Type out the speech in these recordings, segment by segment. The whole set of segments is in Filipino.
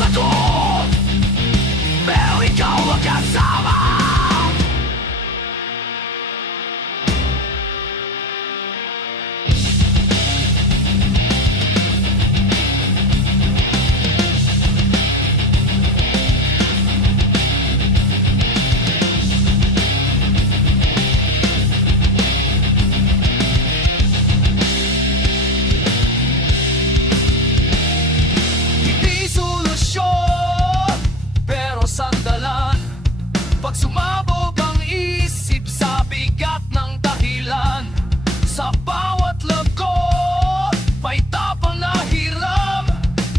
sagot, pero ikaw ang kasama. Pag sumabog ang isip sa bigat ng dahilan, sa bawat lagot may tapang na hiram,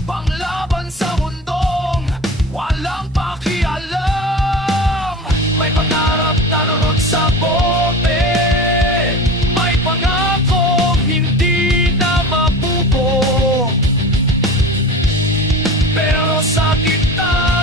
panglaban sa mundong walang pakialam. May pangarap na lurot sa bote, may pangakong hindi na mabubo, pero sa gitna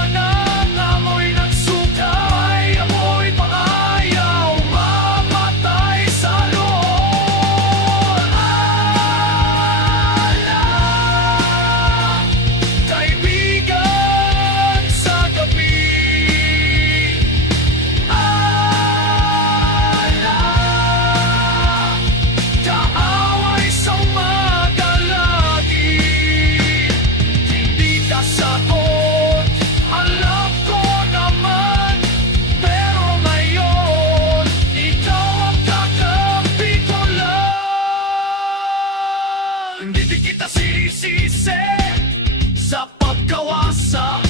sa pagkawasa.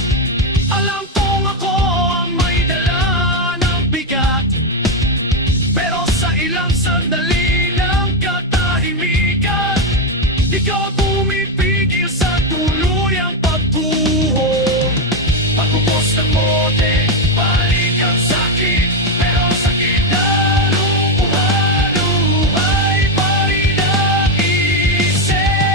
Alam kong ako ang may dala ng bigat, pero sa ilang sandali ng katahimikan, ikaw pumipigil sa tuluyang pagbuho. Pagpupos ng mote, balik ang sakit, pero ang sakit na lubuhay pa rin ang isip.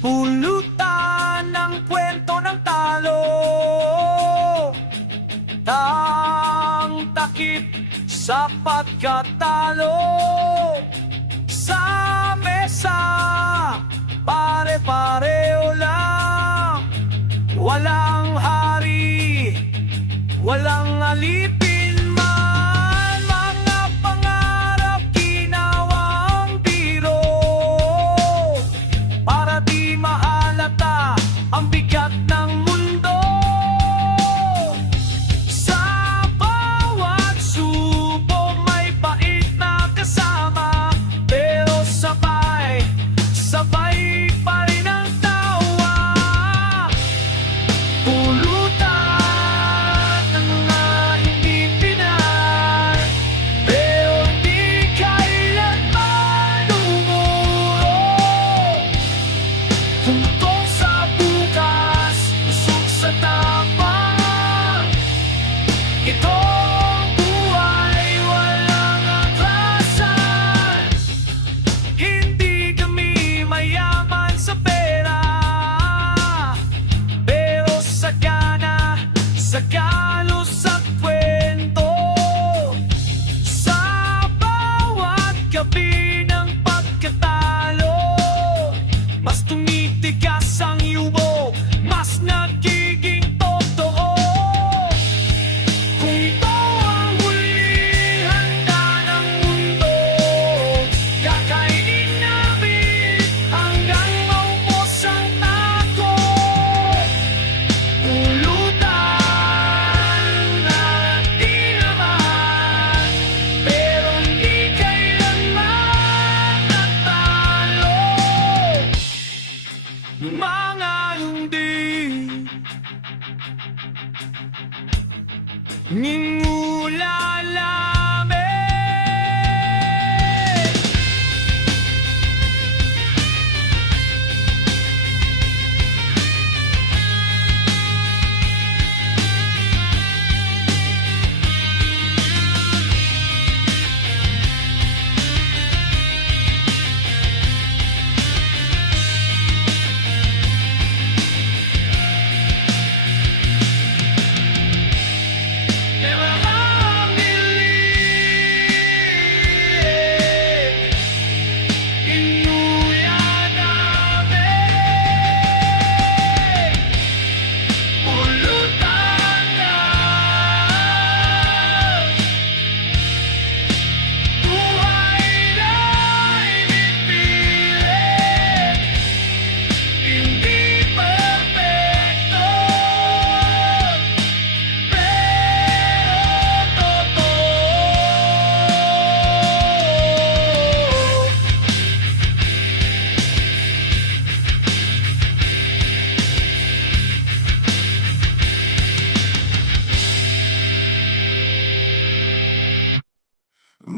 Pulutan ng kwento ng talo, ang takip sa pagkatalo. Sa mesa, pare-pareho lang, walang hari, walang alipin. Pulutan ng mga hindi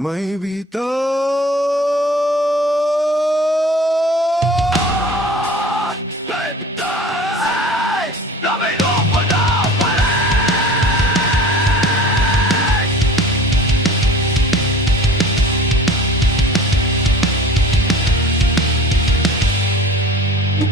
may bitaw.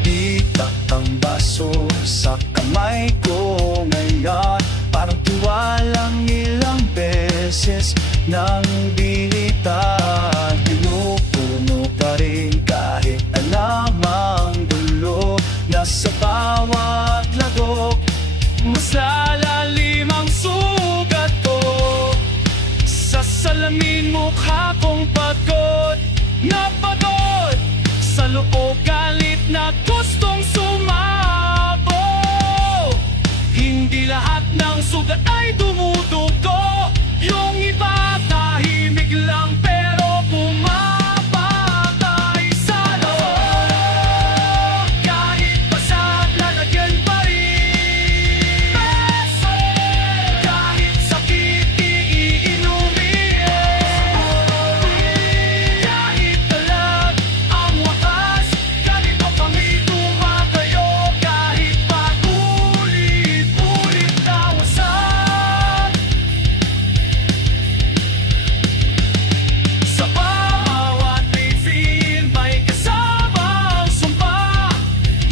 Bitak ang baso sa kamay ko ngayon, parang tiwalang ilang beses nang binitan. Pinupuno pa rin kahit alam ang dulo. Nasa bawat lagok, mas lalalim ang sugat ko. Sa salamin mukha kong pagod na pagod, sa loob galit na gustong sumako. Hindi lahat ng sugat ay dumudugo. Yung iba tahimik lang pero pumapatay sa loob. Kahit basag lalagyan pa rin beso, kahit sakit iinumin, kahit talag ang wakas, ganito kami tumatayo. Kahit paulit-ulit na wasak, sa bawat bituin may kasamang sumpa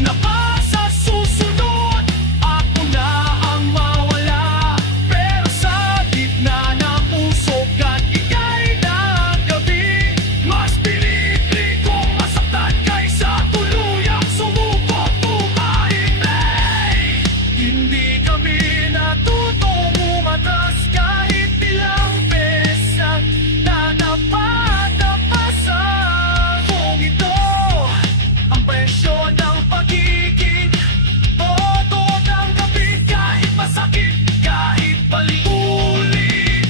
na pa sa susunod ako na ang mawala. Pero sa gitna ng usok at ika'y nagabi, mas pinipili kong masaktan kaysa tuluyang sumubok bumahin. Hindi kami natutong umatas kahit ilang beses na napatapasan. Kung ito ang presyo ng pagiging todo ng gabi, kahit masakit, kahit ulit-ulit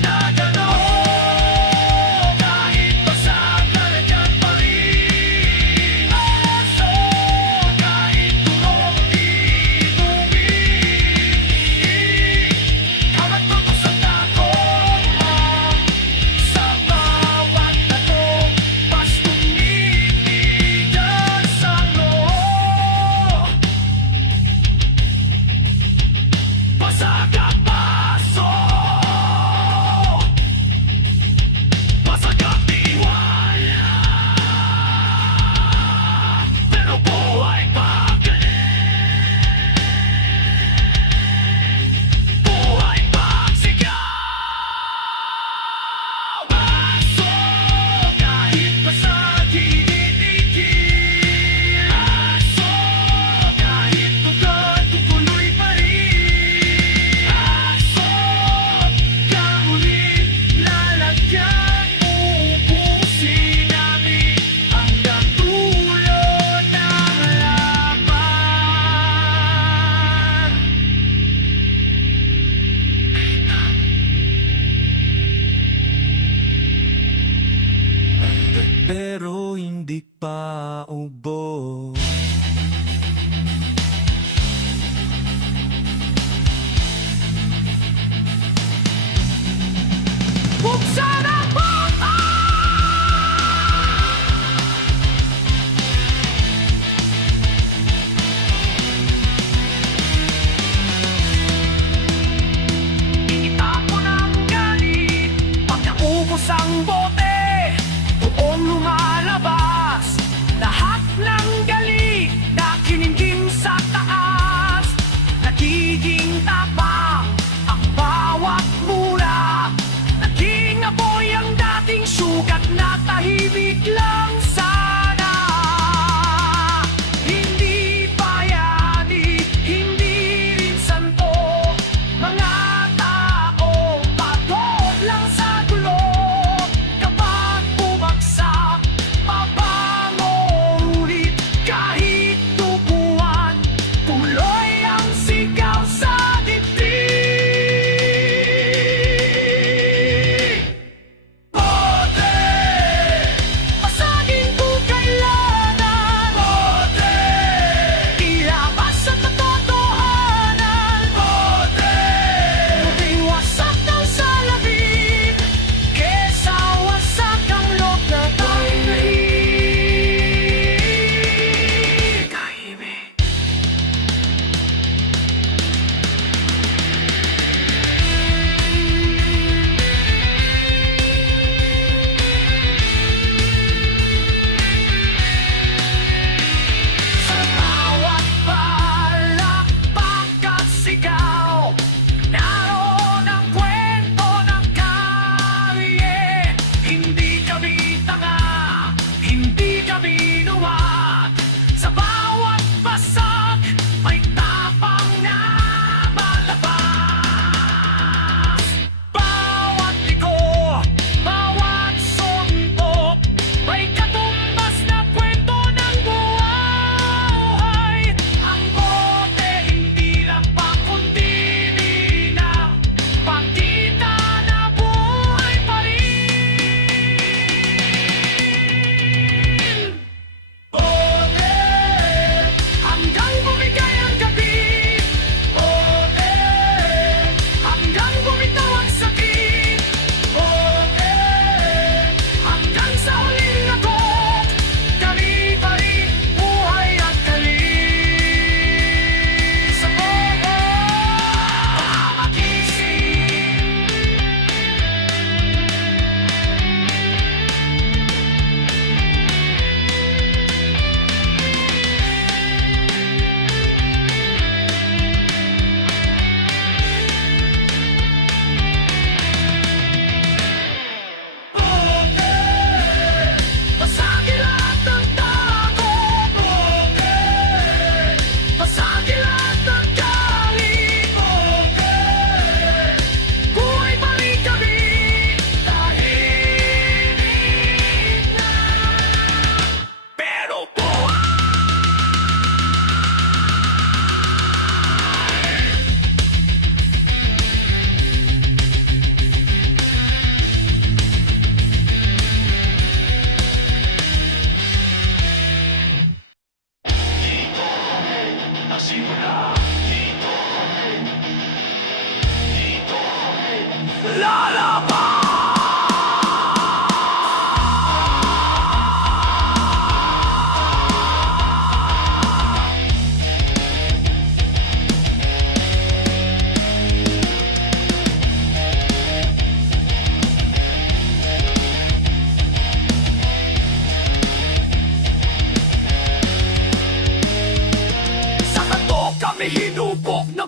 na gano'n, kahit basag lalagyan pa rin aso, kahit tulong iinumin, hanggat tutusan ako sa bawat tato, mas tumitigas ang loob. Basag at baso, basag at tiwala, pero buhay pagaling, buhay pagsigaw. Baso, kahit basag tinitigil, aso, kahit ugat tutuloy pa rin, aso, kamulit lalagyan, ubusin namin hanggang dulo ng laban. Pero hindi pa ubos. Buksan ang bata! Itapon ang galit, pag naubos ang bote, doon lumalabas lahat ng galit na kinindim sa taas. Nagiging tapang ang bawat mula, naging apoy ang dating sugat na tahimik lang sana. Hindi bayani, hindi rin santo, mga taong pagod lang sa gulo. Kapag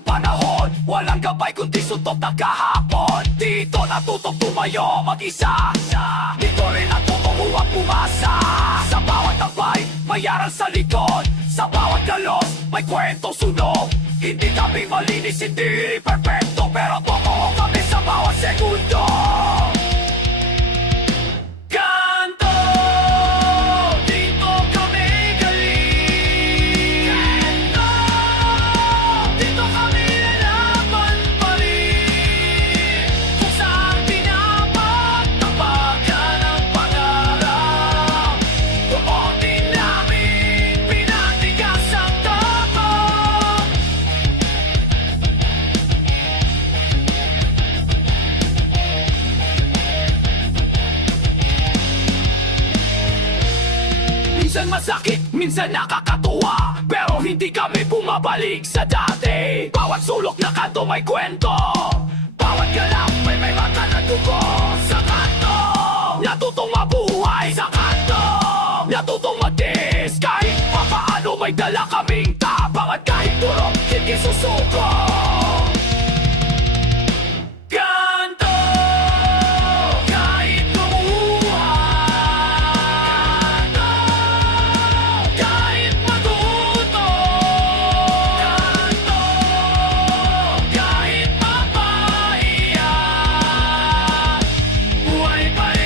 panahon. Walang gabay kundi suntok ng kahapon. Dito natutong tumayo mag-isa. Dito rin natutong huwag pumasa. Sa bawat tabay, may aral sa likod. Sa bawat galos, may kwento sunog. Hindi kami malinis, hindi perfecto, pero totoo kami sa bawat segundo. Kanto, dito kami galing. Kanto, dito kami lalaban pa rin. Kung saan pinapagtapagan ang pangarap, doon din namin pinatigas ang tapak. Minsan masakit, minsan nakakatuwa, pero hindi kami bumabalik sa dati. Bawat sulok na kanto may kwento, bawat galaw may mata na dugo. Sa kanto, natutong mabuhay. Sa kanto, natutong mag-dis. Kahit pa paano may dala kaming tapang, at kahit durog, hindi susuko. Kanto, kahit lumuha, kahit matuto. Kanto, kahit mapahiya, buhay pa rin.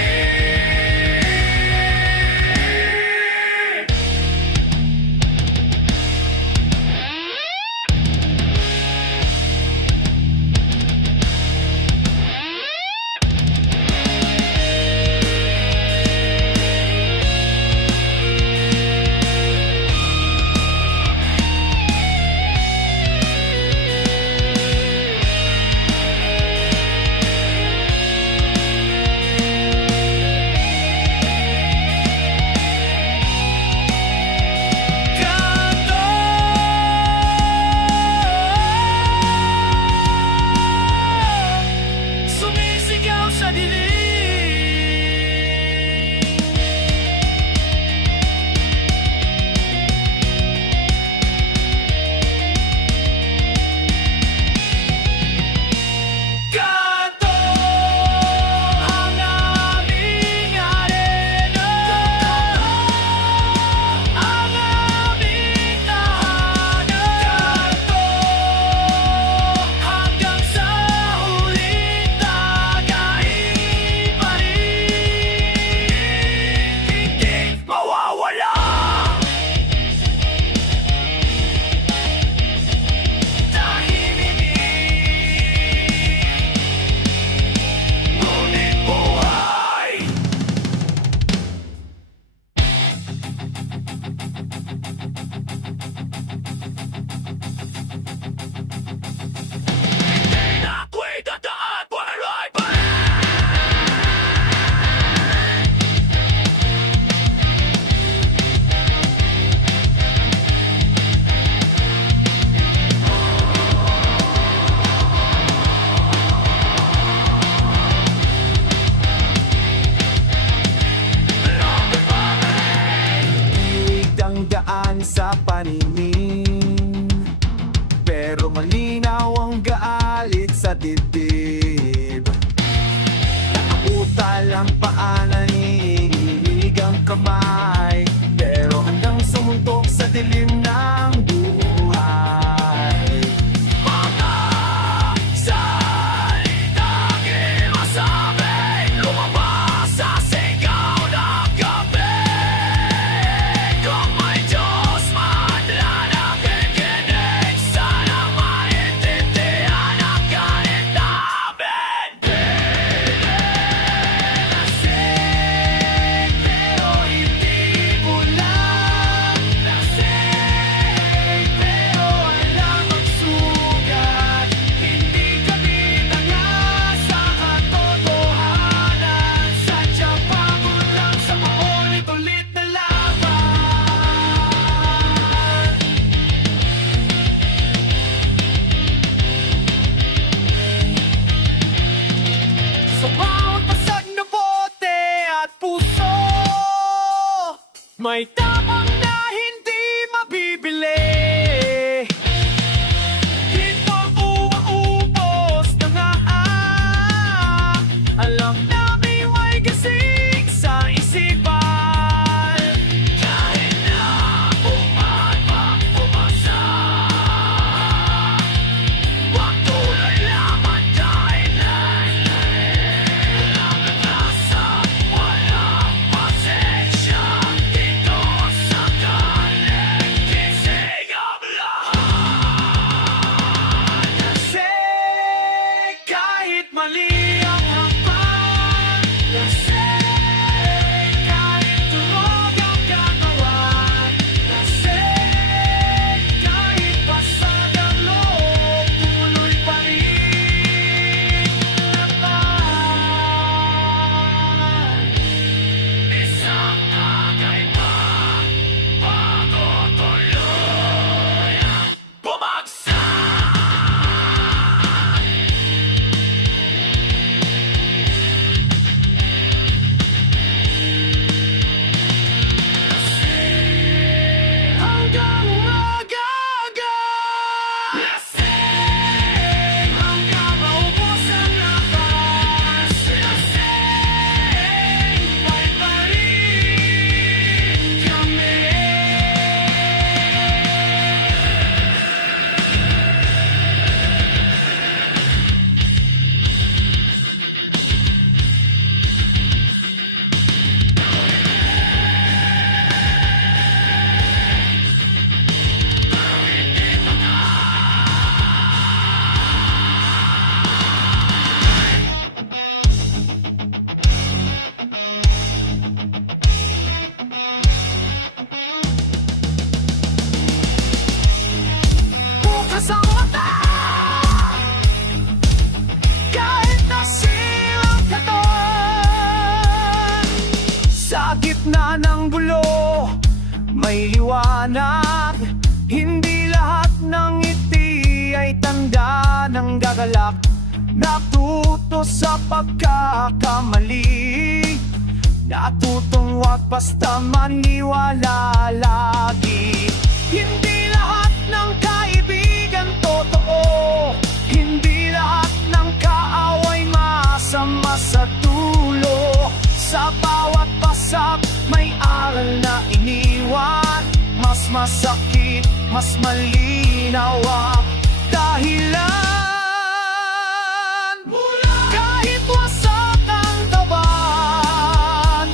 Kanto, sumisigaw sa dilim. Kanto, ang aming arena, ang aming tahanan. Kanto, hanggang sa huling tagay pa rin, hindi mawawala. Ngunit buhay. Na ako'y dadaan, buhay pa rin. Ang daan sa paningin, pero malinaw ang gaalit sa dibdib. Nakautal ang paa, nanginginig ang kamay, pero hanggang sumuntok sa dilim ng buhay. Mga salitang masabi, lumabas sa sigaw ng gabi. Kung may Diyos man na nakikinig, sana maintindihan ang galit namin. Lasing, pero hindi bulag. Lasing, pero alam ang sugat. Hindi kami tanga sa katotohanan. Sadyang pagod lang sa paulit-ulit na laban. Sa bawat pasag na bote at puso, may tapang na hindi mabibili. Dito gitna ng gulo, may liwanag. Hindi lahat ng ngiti ay tanda ng gagalak. Natuto sa pagkakamali, natutong wag basta maniwala lagi. Hindi lahat ng kaibigan totoo, hindi lahat ng kaaway masama sa dulo. Sa bawat pasak may aral na iniwan, mas masakit, mas malinaw ang dahilan. Kahit wasak ang taban,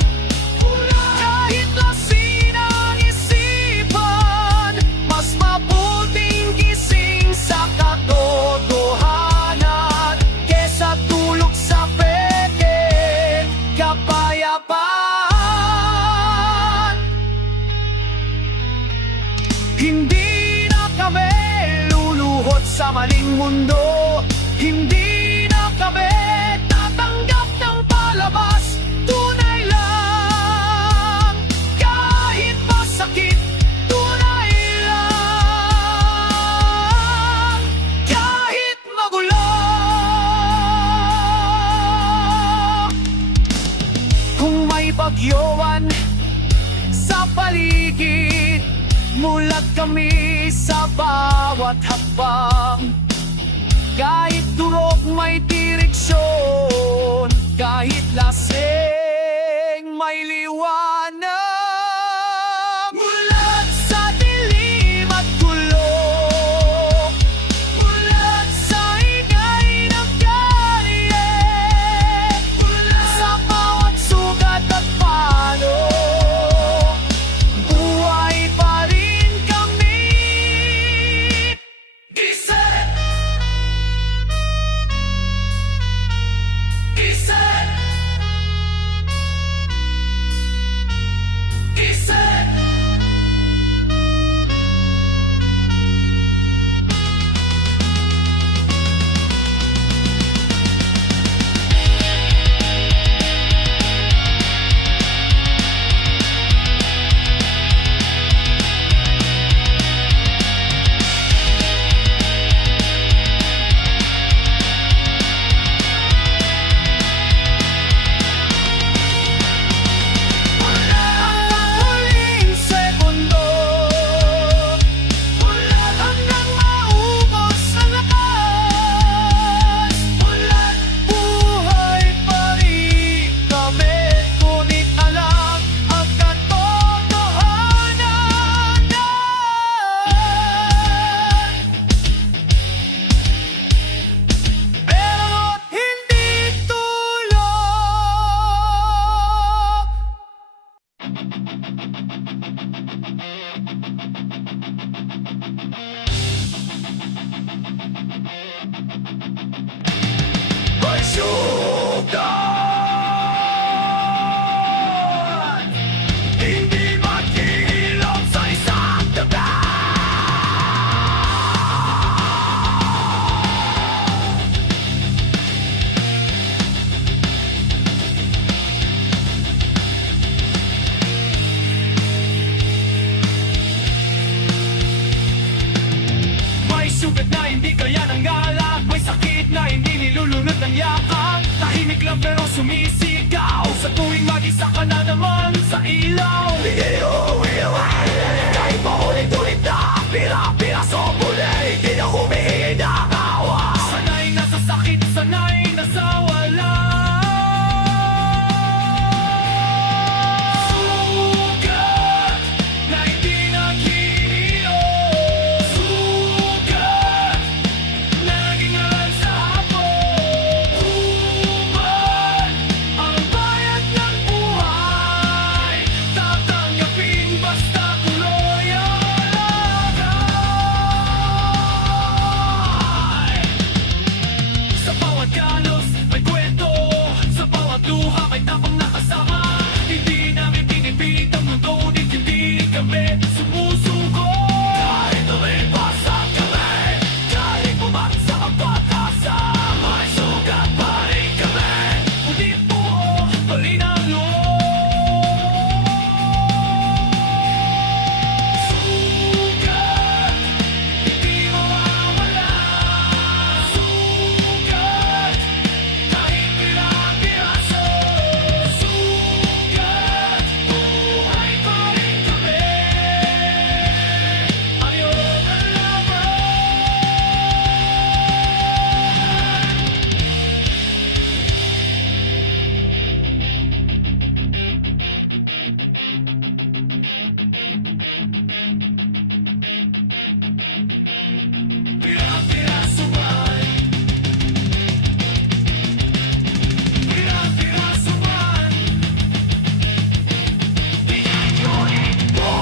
kahit lasin ang isipan, mas mabuting gising sa katotohanan kesa tulog sa peke kapayapaan. Hindi na kami luluhod sa maling mundo, hindi na kami tatanggap ng palabas. Tunay lang, kahit masakit, tunay lang, kahit magulo. Kung may bagyoan sa paligid, mulat kami sa bawat hakbang. Kahit durog may direksyon, kahit lasing may liwanag. Mulat sa dilim at gulo, mulat sa ingay ng kalye, mulat sa bawat sugat at palo, buhay pa rin kami. Gising! Gising! Gising! Hanggang huling segundo, hanggang maubos ang lakas, buhay pa rin kami, ngunit alam ang katotohanan. Pero't hindi tulog. May sugdan, hindi maghihilom sa isang dagat. May sugat na hindi kaya ng galak, may sakit na hindi nilulunod ng yakap. Tahimik lang pero sumisigaw sa tuwing mag-isa ka na naman sa ilaw. Kahit paulit-ulit na pira-piraso muli, di na humihingi ng awa. Sanay na sa sakit, sanay na sa wala. Sugat na hindi naghihilom, sugat na naging aral sa hapon. Hubad ang bayad ng buhay. Pira-piraso man. Pira-piraso man. Pinag-unit mo.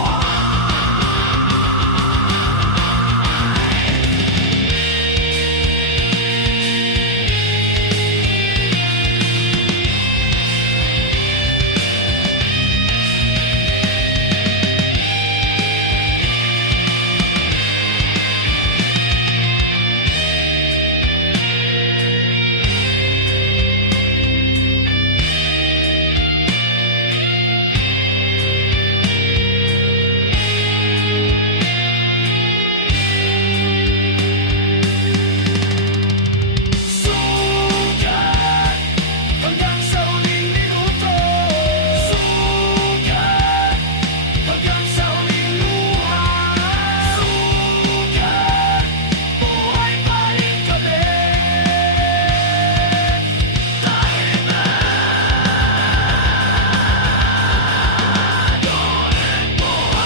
Sugat hanggang sa huling minuto. Sugat hanggang sa huling luha. Sugat, buhay pa rin kami. Dahil nandun buhay.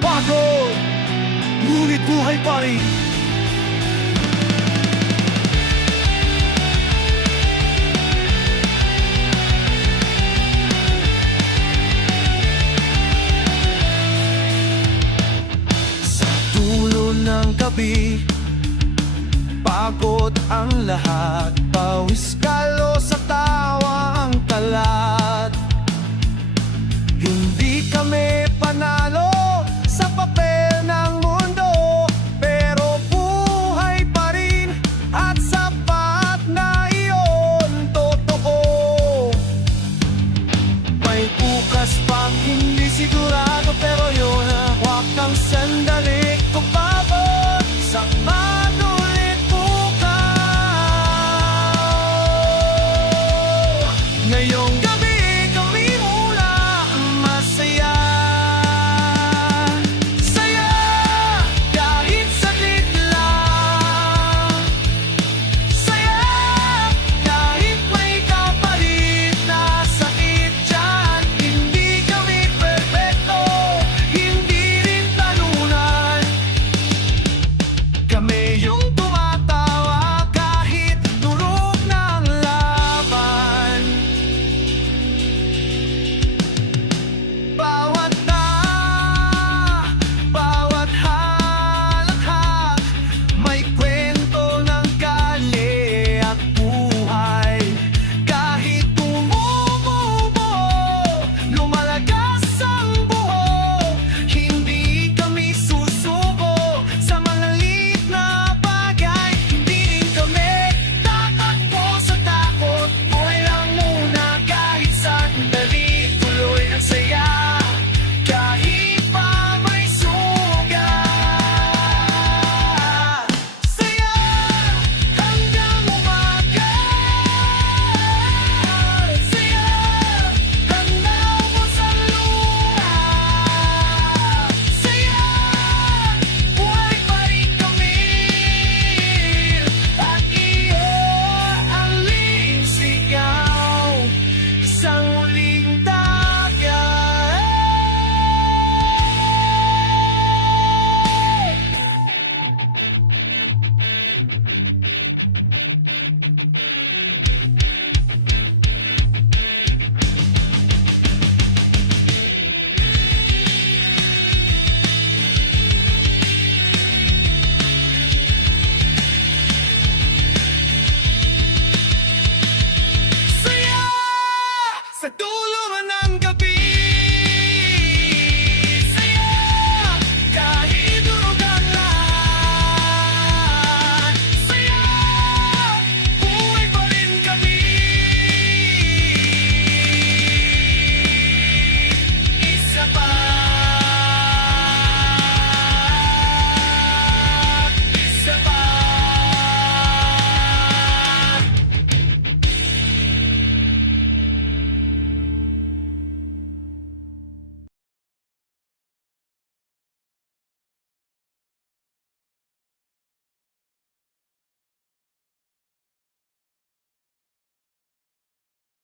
Pagod, ngunit buhay pa rin. Sa dulo ng gabi, pagod ang lahat, pawis ka